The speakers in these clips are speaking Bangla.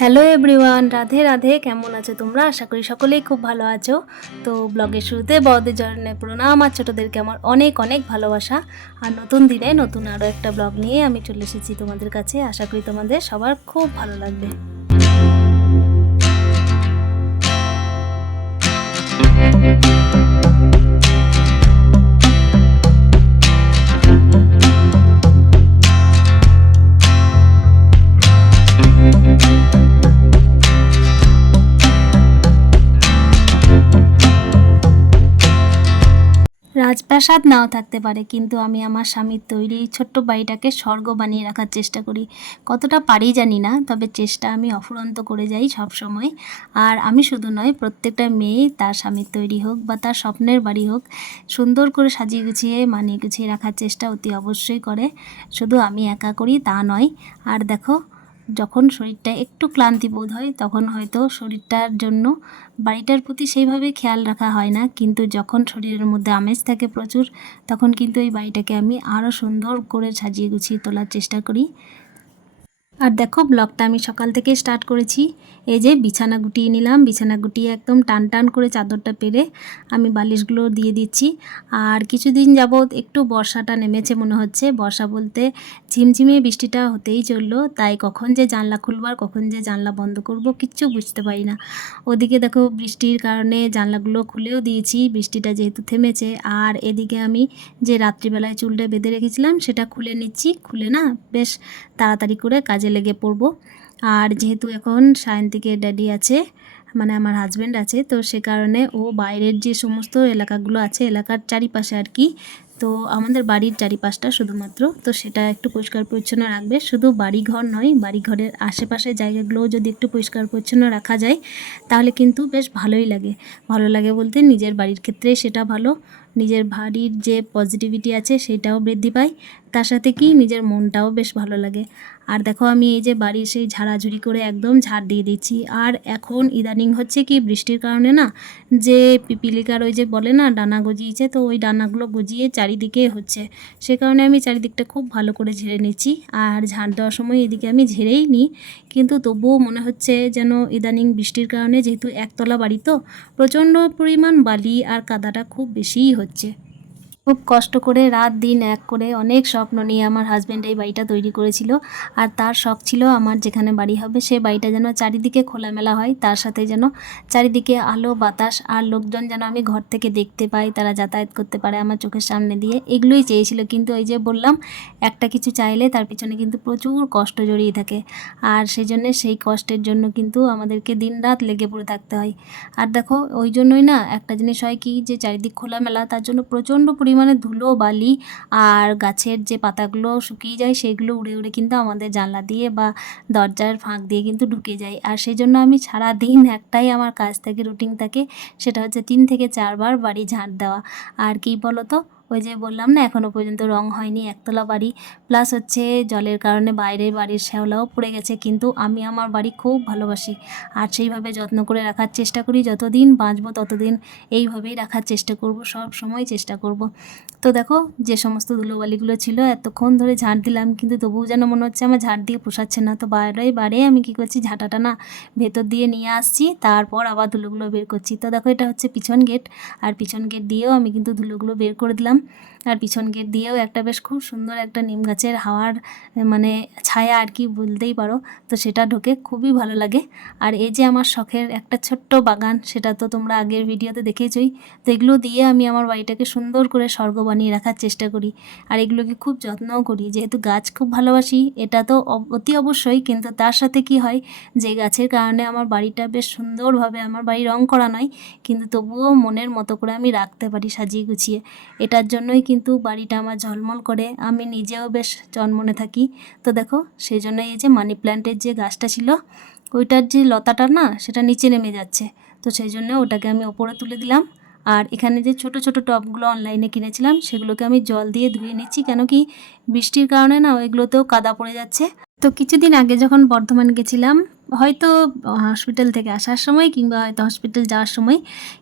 হ্যালো এভরিওয়ান, রাধে রাধে, কেমন আছো তোমরা? আশা করি সকলেই খুব ভালো আছো। তো ব্লগের শুরুতে বড়দের জন্য প্রণাম আর ছোটোদেরকে আমার অনেক অনেক ভালোবাসা। আর নতুন দিনে নতুন আরও একটা ব্লগ নিয়ে আমি চলে এসেছি তোমাদের কাছে। আশা করি তোমাদের সবার খুব ভালো লাগবে। রাজপ্রাসাদ নাও থাকতে পারে, কিন্তু আমি আমার স্বামীর তৈরি ছোট্ট বাড়িটাকে স্বর্গ বানিয়ে রাখার চেষ্টা করি। কতটা পারি জানি না, তবে চেষ্টা আমি অফুরন্ত করে যাই সব সময় আর আমি শুধু নয়, প্রত্যেকটা মেয়ে তার স্বামীর তৈরি হোক বা তার স্বপ্নের বাড়ি হোক, সুন্দর করে সাজিয়ে গুছিয়ে, মানিয়ে গুছিয়ে রাখার চেষ্টা অতি অবশ্যই করে। শুধু আমি একা করি তা নয়। আর দেখো যখন শরীরটা একটু ক্লান্তি বোধ হয়, তখন হয়তো শরীরটার জন্য বাড়িটার প্রতি সেইভাবে খেয়াল রাখা হয় না। কিন্তু যখন শরীরের মধ্যে আমেজ থাকে প্রচুর, তখন কিন্তু এই বাড়িটাকে আমি আরও সুন্দর করে সাজিয়ে গুছিয়ে তোলার চেষ্টা করি। আর দেখো ব্লগটা আমি সকাল থেকে স্টার্ট করেছি। এই যে বিছানা গুটিয়ে নিলাম, বিছানা গুটিয়ে একদম টান টান করে চাদরটা পেরে আমি বালিশগুলো দিয়ে দিচ্ছি। আর কিছুদিন যাবৎ একটু বর্ষাটা নেমেছে মনে হচ্ছে। বর্ষা বলতে ঝিমঝিমে বৃষ্টিটা হতেই চলল, তাই কখন যে জানলা খুলবার কখন যে জানলা বন্ধ করব কিচ্ছু বুঝতে পারি না। ওদিকে দেখো, বৃষ্টির কারণে জানলাগুলো খুলেও দিয়েছি, বৃষ্টিটা যেহেতু থেমেছে। আর এদিকে আমি যে রাত্রিবেলায় চুলটা বেঁধে রেখেছিলাম, সেটা খুলে নিচ্ছি। খুলে না, বেশ তাড়াতাড়ি করে কাজে লেগে পড়ব। আর যেহেতু এখন সায়ন্তিকের ড্যাডি আছে মানে আমার হাজব্যান্ড আছে, তো সে কারণে ও বাইরের যে সমস্ত এলাকাগুলো আছে, এলাকার চারিপাশে আর কি, তো আমাদের বাড়ির চারিপাশটা শুধুমাত্র, তো সেটা একটু পরিষ্কার পরিচ্ছন্ন রাখবে। শুধু বাড়ি ঘর নয় বাড়ি ঘরের আশেপাশের জায়গাগুলোও যদি একটু পরিষ্কার পরিচ্ছন্ন রাখা যায়, তাহলে কিন্তু বেশ ভালোই লাগে। ভালো লাগে বলতে নিজের বাড়ির ক্ষেত্রে সেটা ভালো নিজের বাড়ির যে পজিটিভিটি আছে সেটাও বৃদ্ধি পায়, তার সাথে কি নিজের মনটাও বেশ ভালো লাগে। আর দেখো আমি এই যে বাড়ির সেই ঝাড়াঝুড়ি করে একদম ঝাড় দিয়ে দিচ্ছি। আর এখন ইদানিং হচ্ছে কি বৃষ্টির কারণে না, যে পিপিলিকার ওই যে বলে না ডানা গজিয়েছে, তো ওই ডানাগুলো গজিয়ে চারিদিকে হচ্ছে। সে কারণে আমি চারিদিকটা খুব ভালো করে ঝেড়ে নিচ্ছি। আর ঝাড় দেওয়ার সময় এদিকে আমি ঝেড়েই নিই। কিন্তু তবুও মনে হচ্ছে যেন ইদানিং বৃষ্টির কারণে যেহেতু একতলা বাড়ি তো, প্রচণ্ড পরিমাণ বালি আর কাদাটা খুব বেশিই হচ্ছে খুব কষ্ট করে রাত দিন এক করে অনেক স্বপ্ন নিয়ে আমার হাজব্যান্ড এই বাড়িটা তৈরি করেছিল। আর তার শখ ছিল আমার যেখানে বাড়ি হবে সে বাড়িটা যেন চারিদিকে খোলামেলা হয়, তার সাথে যেন চারিদিকে আলো, বাতাস আর লোকজন যেন আমি ঘর থেকে দেখতে পাই, তারা যাতায়াত করতে পারে আমার চোখের সামনে দিয়ে। এগুলোই চেয়েছিল কিন্তু ওই যে বললাম, একটা কিছু চাইলে তার পিছনে কিন্তু প্রচুর কষ্ট জড়িয়ে থাকে। আর সেই জন্য সেই কষ্টের জন্য কিন্তু আমাদেরকে দিনরাত লেগে পড়ে থাকতে হয়। আর দেখো, ওই জন্যই না একটা জিনিস হয় কি যে চারিদিক খোলামেলা, তার জন্য প্রচণ্ড পরিমাণে ধুলো, বালি আর গাছের যে পাতাগুলো শুকিয়ে যায় সেগুলো উড়ে উড়ে কিন্তু আমাদের জানলা দিয়ে বা দরজার ফাঁক দিয়ে কিন্তু ঢুকে যায়। আর সেই জন্য আমি সারা দিন একটাই আমার কাজ থাকে, রুটিন থাকে, সেটা হচ্ছে তিন থেকে চারবার বাড়ি ঝাঁট দেওয়া। আর কি বলো তো? ওই যে বললাম না এখনও পর্যন্ত রং হয়নি, একতলা বাড়ি। প্লাস হচ্ছে জলের কারণে বাইরে বাড়ির শ্যাওলাও পড়ে গেছে, কিন্তু আমি আমার বাড়ি খুব ভালোবাসি। আর সেইভাবে যত্ন করে রাখার চেষ্টা করি, যতদিন বাঁচবো ততদিন এইভাবেই রাখার চেষ্টা করব, সব সময় চেষ্টা করব। তো দেখো, যে সমস্ত ধুলোবালিগুলো ছিল, এতক্ষণ ধরে ঝাড় দিলাম, কিন্তু তবুও যেন মনে হচ্ছে আমার ঝাড় দিয়ে পোষাচ্ছে না। তো বারে বারে আমি কী করছি, ঝাঁটাটা না ভেতর দিয়ে নিয়ে আসছি, তারপর আবার ধুলোগুলো বের করছি। তো দেখো, এটা হচ্ছে পিছন গেট আর পিছন গেট দিয়েও আমি কিন্তু ধুলোগুলো বের করে দিলাম। আর পিছন গেট দিয়েও একটা বেশ খুব সুন্দর একটা নিম গাছের হাওয়ার মানে ছায়া আর কি বলতেই পারো। তো সেটা ঢোকে খুবই ভালো লাগে। আর এই যে আমার শখের একটা ছোট্ট বাগান, সেটা তো তোমরা আগের ভিডিওতে দেখেছই তো এগুলো দিয়ে আমি আমার বাড়িটাকে সুন্দর করে স্বর্গ বানিয়ে রাখার চেষ্টা করি। আর এগুলোকে খুব যত্নও করি। যেহেতু গাছ খুব ভালোবাসি, এটা তো অতি অবশ্যই। কিন্তু তার সাথে কি হয়, যে গাছের কারণে আমার বাড়িটা বেশ সুন্দরভাবে আমার বাড়ি রং করা নয়, কিন্তু তবুও মনের মতো করে আমি রাখতে পারি সাজিয়ে গুছিয়ে। এটার জন্যই কিন্তু বাড়িটা আমার ঝলমল করে। আমি নিজেও বেশ জন্মনে থাকি। তো দেখো সেই জন্য এই যে মানি প্ল্যান্টের যে গাছটা ছিল, ওইটার যে লতাটা না, সেটা নিচে নেমে যাচ্ছে। তো সেই জন্য ওটাকে আমি ওপরে তুলে দিলাম। আর এখানে যে ছোট ছোট টবগুলো অনলাইনে কিনেছিলাম, সেগুলোকে আমি জল দিয়ে ধুয়ে নিচ্ছি, কেন কি বৃষ্টির কারণে না ওইগুলোতেও কাদা পড়ে যাচ্ছে। তো কিছুদিন আগে যখন বর্ধমান গেছিলাম হয়তো হসপিটাল থেকে আসার সময় কিংবা হয়তো হসপিটাল যাওয়ার সময়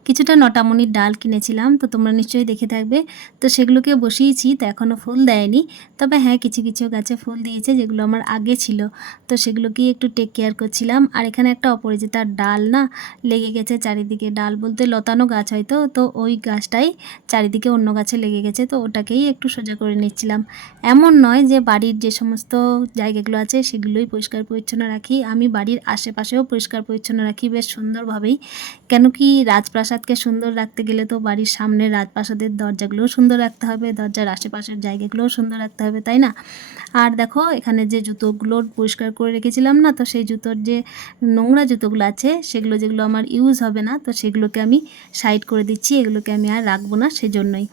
কিছুটা নটামনির ডাল কিনেছিলাম। তো তোমরা নিশ্চয়ই দেখে থাকবে। তো সেগুলোকে বসিয়েছি, তো এখনও ফুল দেয়নি। তবে হ্যাঁ কিছু কিছু গাছে ফুল দিয়েছে যেগুলো আমার আগে ছিল। তো সেগুলোকেই একটু টেক কেয়ার করছিলাম। আর এখানে একটা অপরিচিতার ডাল না লেগে গেছে চারিদিকে। ডাল বলতে লতানো গাছ হয়তো তো ওই গাছটাই চারিদিকে অন্য গাছে লেগে গেছে। তো ওটাকেই একটু সোজা করে নিচ্ছিলাম। এমন নয় যে বাড়ির যে সমস্ত জায়গাগুলো আছে সেগুলোই পরিষ্কার পরিচ্ছন্ন রাখি। আমি বাড়ির আশেপাশেও পরিষ্কার পরিচ্ছন্ন রাখি, বেশ সুন্দরভাবেই। কেন কি রাজপ্রাসাদকে সুন্দর রাখতে গেলে তো বাড়ির সামনে রাজপ্রাসাদের দরজাগুলোও সুন্দর রাখতে হবে, দরজার আশেপাশের জায়গাগুলোও সুন্দর রাখতে হবে, তাই না? আর দেখো, এখানে যে জুতোগুলো পরিষ্কার করে রেখেছিলাম না, তো সেই জুতোর যে নোংরা জুতোগুলো আছে, সেগুলো যেগুলো আমার ইউজ হবে না, তো সেগুলোকে আমি সাইড করে দিচ্ছি, এগুলোকে আমি আর রাখব না, সেজন্যই।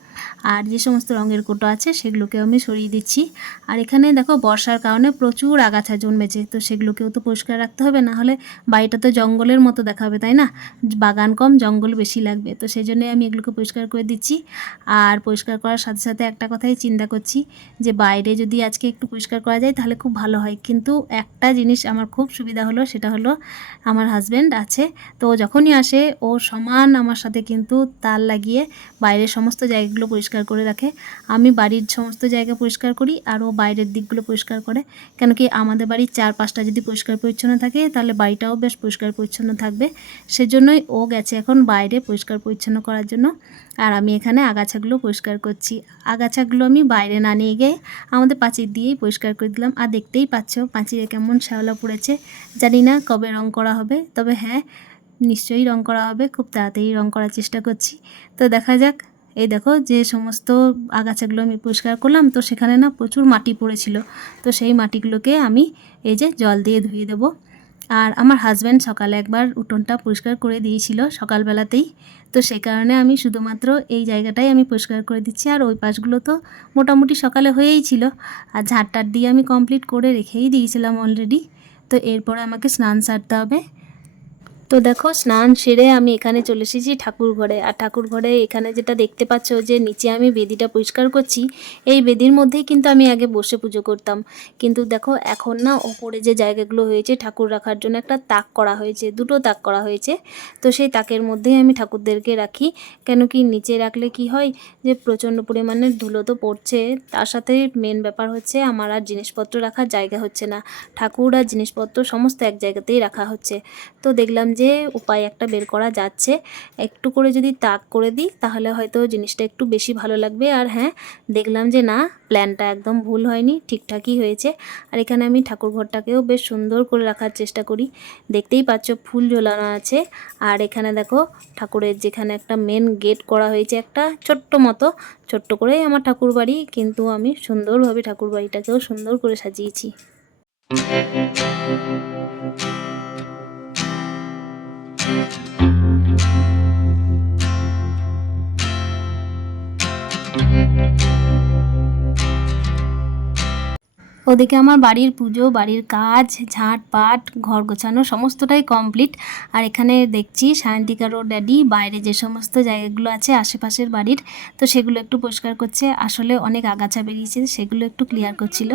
আর যে সমস্ত রঙের কোটো আছে সেগুলোকেও আমি সরিয়ে দিচ্ছি। আর এখানে দেখো বর্ষার কারণে প্রচুর আগাছা জন্মেছে, তো সেগুলোকেও তো পরিষ্কার রাখতে হবে, না হলে বাড়িটা তো জঙ্গলের মতো দেখাবে, তাই না? বাগান কম, জঙ্গল বেশি লাগবে, তো সেই জন্যই আমি এগুলোকে পরিষ্কার করে দিচ্ছি। আর পরিষ্কার করার সাথে সাথে একটা কথাই চিন্তা করছি যে বাইরে যদি আজকে একটু পরিষ্কার করা যায় তাহলে খুব ভালো হয়। কিন্তু একটা জিনিস আমার খুব সুবিধা হলো, সেটা হলো আমার হাজব্যান্ড আছে, তো যখনই আসে ও সমান আমার সাথে কিন্তু তাল লাগিয়ে বাইরের সমস্ত জায়গাগুলো পরিষ্কার করে রাখে। আমি বাড়ির সমস্ত জায়গা পরিষ্কার করি আর ও বাইরের দিকগুলো পরিষ্কার করে। কেন কি আমাদের বাড়ির চারপাশটা যদি পরিষ্কার পরিচ্ছন্ন থাকে, তাহলে বাড়িটাও বেশ পরিষ্কার পরিচ্ছন্ন থাকবে। সেজন্যই ও গেছে এখন বাইরে পরিষ্কার পরিচ্ছন্ন করার জন্য। আর আমি এখানে আগাছাগুলো পরিষ্কার করছি। আগাছাগুলো আমি বাইরে না নিয়ে গিয়ে আমাদের পাঁচির দিয়েই পরিষ্কার করে দিলাম। আর দেখতেই পাচ্ছ, পাঁচিরে কেমন শ্যাওলা পড়েছে। জানি না কবে রং করা হবে, তবে হ্যাঁ নিশ্চয়ই রং করা হবে। খুব তাড়াতাড়ি রং করার চেষ্টা করছি। তো দেখা যাক এই দেখো যে সমস্ত আগাছাগুলো আমি পরিষ্কার করলাম, তো সেখানে না প্রচুর মাটি পড়েছিল। তো সেই মাটিগুলোকে আমি এই যে জল দিয়ে ধুয়ে দেবো। আর আমার হাজব্যান্ড সকালে একবার উঠোনটা পরিষ্কার করে দিয়েছিল সকালবেলাতেই। তো সে কারণে আমি শুধুমাত্র এই জায়গাটাই আমি পরিষ্কার করে দিচ্ছি। আর ওই পাশগুলো তো মোটামুটি সকালে হয়েই ছিল। আর ঝাড়টার দিয়ে আমি কমপ্লিট করে রেখেই দিয়েছিলাম অলরেডি তো এরপরে আমাকে স্নান সারতে হবে। তো দেখো, স্নান সেরে আমি এখানে চলে এসেছি ঠাকুর ঘরে। আর ঠাকুর ঘরে এখানে যেটা দেখতে পাচ্ছ যে নিচে আমি বেদিটা পরিষ্কার করছি, এই বেদির মধ্যেই কিন্তু আমি আগে বসে পুজো করতাম। কিন্তু দেখো, এখন না ওপরে যে জায়গাগুলো হয়েছে ঠাকুর রাখার জন্য একটা তাক করা হয়েছে, দুটো তাক করা হয়েছে। তো সেই তাকের মধ্যেই আমি ঠাকুরদেরকে রাখি। কেন কি নিচে রাখলে কি হয় যে প্রচণ্ড পরিমাণে ধুলো তো পড়ছে, তার সাথে মেন ব্যাপার হচ্ছে আমার আর জিনিসপত্র রাখার জায়গা হচ্ছে না। ঠাকুর আর জিনিসপত্র সমস্ত এক জায়গাতেই রাখা হচ্ছে। তো দেখলাম যে উপায় একটা বের করা যাচ্ছে, একটু করে যদি তাক করে দিই, তাহলে হয়তো জিনিসটা একটু বেশি ভালো লাগবে। আর হ্যাঁ দেখলাম যে না প্ল্যানটা একদম ভুল হয়নি, ঠিকঠাকই হয়েছে। আর এখানে আমি ঠাকুর ঘরটাকেও বেশ সুন্দর করে রাখার চেষ্টা করি। দেখতেই পাচ্ছ ফুল ঝোলানো আছে। আর এখানে দেখো, ঠাকুরের যেখানে একটা মেন গেট করা হয়েছে একটা ছোট্ট মতো, ছোট্ট করেই আমার ঠাকুর বাড়ি, কিন্তু আমি সুন্দরভাবে ঠাকুর বাড়িটাকেও সুন্দর করে সাজিয়েছি। ওদিকে আমার বাড়ির পুজো, বাড়ির কাজ ঝাঁট পাট ঘর গোছানো, সমস্তটাই কমপ্লিট আর এখানে দেখছি সায়ন্তিকার ও ড্যাডি বাইরে যে সমস্ত জায়গাগুলো আছে আশেপাশের বাড়ির, তো সেগুলো একটু পরিষ্কার করছে। আসলে অনেক আগাছা বেরিয়েছে, সেগুলো একটু ক্লিয়ার করছিল।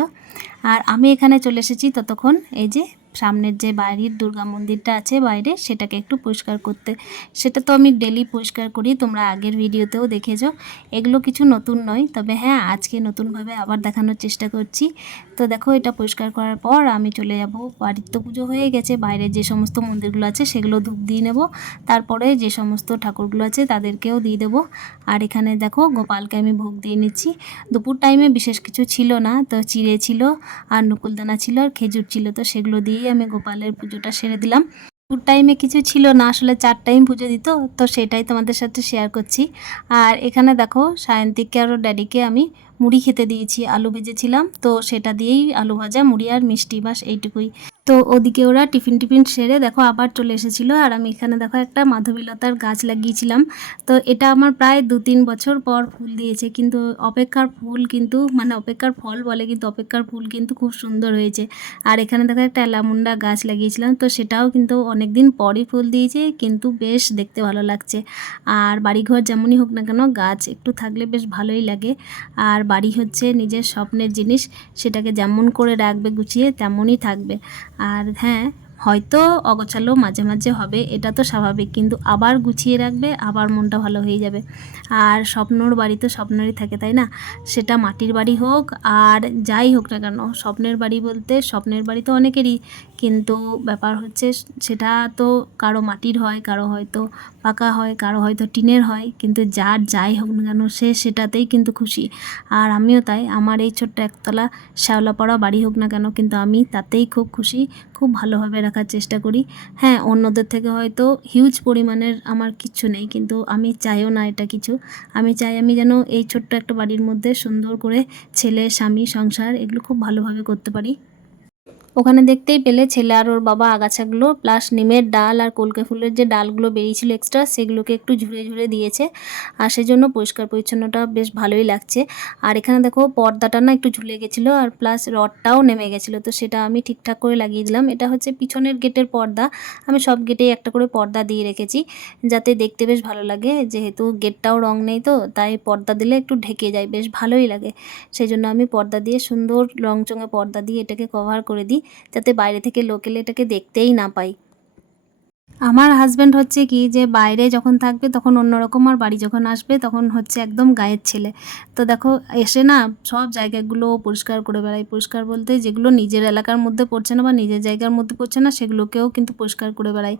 আর আমি এখানে চলে এসেছি ততক্ষণ, এই যে সামনের যে বাড়ির দুর্গা মন্দিরটা আছে বাইরে, সেটাকে একটু পরিষ্কার করতে। সেটা তো আমি ডেলি পরিষ্কার করি, তোমরা আগের ভিডিওতেও দেখেছ। এগুলো কিছু নতুন নয়, তবে হ্যাঁ আজকে নতুনভাবে আবার দেখানোর চেষ্টা করছি। তো দেখো, এটা পরিষ্কার করার পর আমি চলে যাব। বাড়ির তো পুজো হয়ে গেছে, বাইরে যে সমস্ত মন্দিরগুলো আছে সেগুলো ধূপ দিয়ে নেব। তারপরে যে সমস্ত ঠাকুরগুলো আছে তাদেরকেও দিয়ে দেবো। আর এখানে দেখো, গোপালকে আমি ভোগ দিয়ে নিচ্ছি। দুপুর টাইমে বিশেষ কিছু ছিল না, তো চিড়ে ছিল আর নকুলদানা ছিল আর খেজুর ছিল, তো সেগুলো দিয়েই আমি গোপালের পুজোটা সেরে দিলাম। দুপুর টাইমে কিছু ছিল না, আসলে চার টাইম পুজো দিত, তো সেটাই তোমাদের সাথে শেয়ার করছি। আর এখানে দেখো, সায়ন্তিককে আর ড্যাডিকে আমি মুড়ি খেতে দিয়েছি, আলু ভেজেছিলাম। তো সেটা দিয়েই আলু ভাজা, মুড়ি আর মিষ্টি বাস এইটুকুই। তো ওদিকে ওরা টিফিন টিফিন সেরে দেখো আবার চলে এসেছিল আর আমি এখানে দেখো একটা মাধবীলতার গাছ লাগিয়েছিলাম। তো এটা আমার প্রায় দু তিন বছর পর ফুল দিয়েছে, কিন্তু অপেক্ষার ফুল কিন্তু মানে অপেক্ষার ফল বলে কিন্তু অপেক্ষার ফুল কিন্তু খুব সুন্দর হয়েছে। আর এখানে দেখো একটা অ্যালামুন্ডা গাছ লাগিয়েছিলাম, তো সেটাও কিন্তু অনেক দিন পরই ফুল দিয়েছে, কিন্তু বেশ দেখতে ভালো লাগছে। আর বাড়িঘর যেমনই হোক না কেন গাছ একটু থাকলে বেশ ভালোই লাগে। আর বাড়ি হচ্ছে নিজের স্বপ্নের জিনিস সেটাকে যেমন করে রাখবে গুছিয়ে তেমনই থাকবে। আর হ্যাঁ হয়তো অগোছালো মাঝে মাঝে হবে, এটা তো স্বাভাবিক, কিন্তু আবার গুছিয়ে রাখবে, আবার মনটা ভালো হয়ে যাবে। আর স্বপ্নর বাড়ি তো স্বপ্নেরই থাকে, তাই না? সেটা মাটির বাড়ি হোক, আর যাই হোক না কেন, স্বপ্নের বাড়ি বলতে স্বপ্নের বাড়ি তো অনেকেরই, কিন্তু ব্যাপার হচ্ছে সেটা তো কারও মাটির হয়, কারও হয়তো পাকা হয়, কারও হয়তো টিনের হয়, কিন্তু যার যাই হোক না কেন, সে সেটাতেই কিন্তু খুশি। আর আমিও তাই, আমার এই ছোট্ট একতলা শ্যাওলাপাড়া বাড়ি হোক না কেন, কিন্তু আমি তাতেই খুব খুশি, খুব ভালোভাবে রাখার চেষ্টা করি। হ্যাঁ অন্যদের থেকে হয়তো হিউজ পরিমাণের আমার কিচ্ছু নেই, কিন্তু আমি চাইও না এটা কিছু। আমি চাই আমি যেন এই ছোট্ট একটা বাড়ির মধ্যে সুন্দর করে ছেলে, স্বামী, সংসার এগুলো খুব ভালোভাবে করতে পারি। ওখানে দেখতেই পেলে ছেলে আর ওর বাবা আগাছাগুলো, প্লাস নিমের ডাল আর কলকে ফুলের যে ডালগুলো বেরিয়েছিল এক্সট্রা সেগুলোকে একটু ঝুড়ে ঝুড়ে দিয়েছে। আর সেজন্য পরিষ্কার পরিচ্ছন্নটা বেশ ভালোই লাগছে। আর এখানে দেখো পর্দাটা না একটু ঝুলে গেছিল আর প্লাস রডটাও নেমে গেছিল, তো সেটা আমি ঠিকঠাক করে লাগিয়ে দিলাম। এটা হচ্ছে পিছনের গেটের পর্দা। আমি সব গেটেই একটা করে পর্দা দিয়ে রেখেছি, যাতে দেখতে বেশ ভালো লাগে। যেহেতু গেটটাও রং নেই তো, তাই পর্দা দিলে একটু ঢেকে যায়, বেশ ভালোই লাগে। সেই জন্য আমি পর্দা দিয়ে সুন্দর রংচঙে পর্দা দিয়ে এটাকে কভার করে দিই। যাতে বাইরে থেকে লোক এলে এটাকে দেখতেই না পাই। আমার হাজব্যান্ড হচ্ছে কি যে বাইরে যখন থাকবে তখন অন্যরকম আর বাড়ি যখন আসবে তখন হচ্ছে একদম গায়ের ছেলে। তো দেখো এসে না সব জায়গাগুলো পরিষ্কার করে বেড়ায়। পরিষ্কার বলতে যেগুলো নিজের এলাকার মধ্যে পড়ছে না বা নিজের জায়গার মধ্যে পড়ছে না সেগুলোকেও কিন্তু পরিষ্কার করে বেড়াই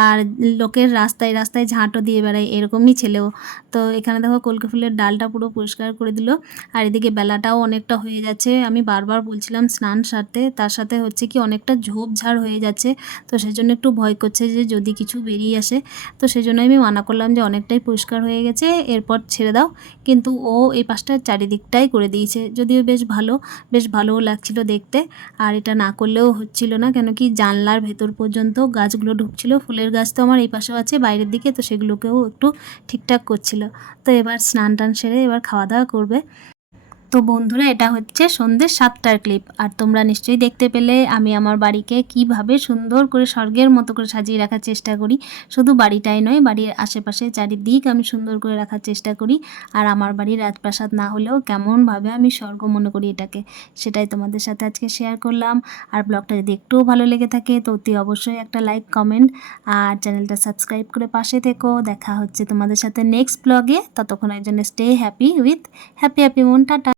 আর লোকের রাস্তায় রাস্তায় ঝাঁটও দিয়ে বেড়াই এরকমই ছেলেও। তো এখানে দেখো কলকে ফুলের ডালটা পুরো পরিষ্কার করে দিল। আর এদিকে বেলাটাও অনেকটা হয়ে যাচ্ছে। আমি বারবার বলছিলাম স্নান সারতে, তার সাথে হচ্ছে কি অনেকটা ঝোপঝাড় হয়ে যাচ্ছে। তো সেজন্য একটু ভয় করছে যে যদি কিছু বেরিয়ে আসে, তো সেই জন্য আমি মানা করলাম যে অনেকটাই পরিষ্কার হয়ে গেছে, এরপর ছেড়ে দাও। কিন্তু ও এই পাশটার চারিদিকটাই করে দিয়েছে, যদিও বেশ ভালো, বেশ ভালোও লাগছিল দেখতে। আর এটা না করলেও হচ্ছিল না, কেন কি জানলার ভেতর পর্যন্ত গাছগুলো ঢুকছিল, ফুলের গাছ তো আমার এই পাশেও আছে বাইরের দিকে, তো সেগুলোকেও একটু ঠিকঠাক করছিল। তো এবার স্নান টান সেরে এবার খাওয়া দাওয়া করবে। তো বন্ধুরা, এটা হচ্ছে সন্ধ্যে সাতটার ক্লিপ আর তোমরা নিশ্চয়ই দেখতে পেলে, আমি আমার বাড়িকে কীভাবে সুন্দর করে স্বর্গের মতো করে সাজিয়ে রাখার চেষ্টা করি। শুধু বাড়িটাই নয়, বাড়ির আশেপাশে চারিদিক আমি সুন্দর করে রাখার চেষ্টা করি। আর আমার বাড়ির রাজপ্রাসাদ না হলেও কেমনভাবে আমি স্বর্গ মনে করি এটাকে, সেটাই তোমাদের সাথে আজকে শেয়ার করলাম। আর ব্লগটা যদি একটুও ভালো লেগে থাকে, তো অতি অবশ্যই একটা লাইক কমেন্ট আর চ্যানেলটা সাবস্ক্রাইব করে পাশে থেকো। দেখা হচ্ছে তোমাদের সাথে নেক্সট ব্লগে ততক্ষণের জন্য stay happy with happy happy মন। টাটা।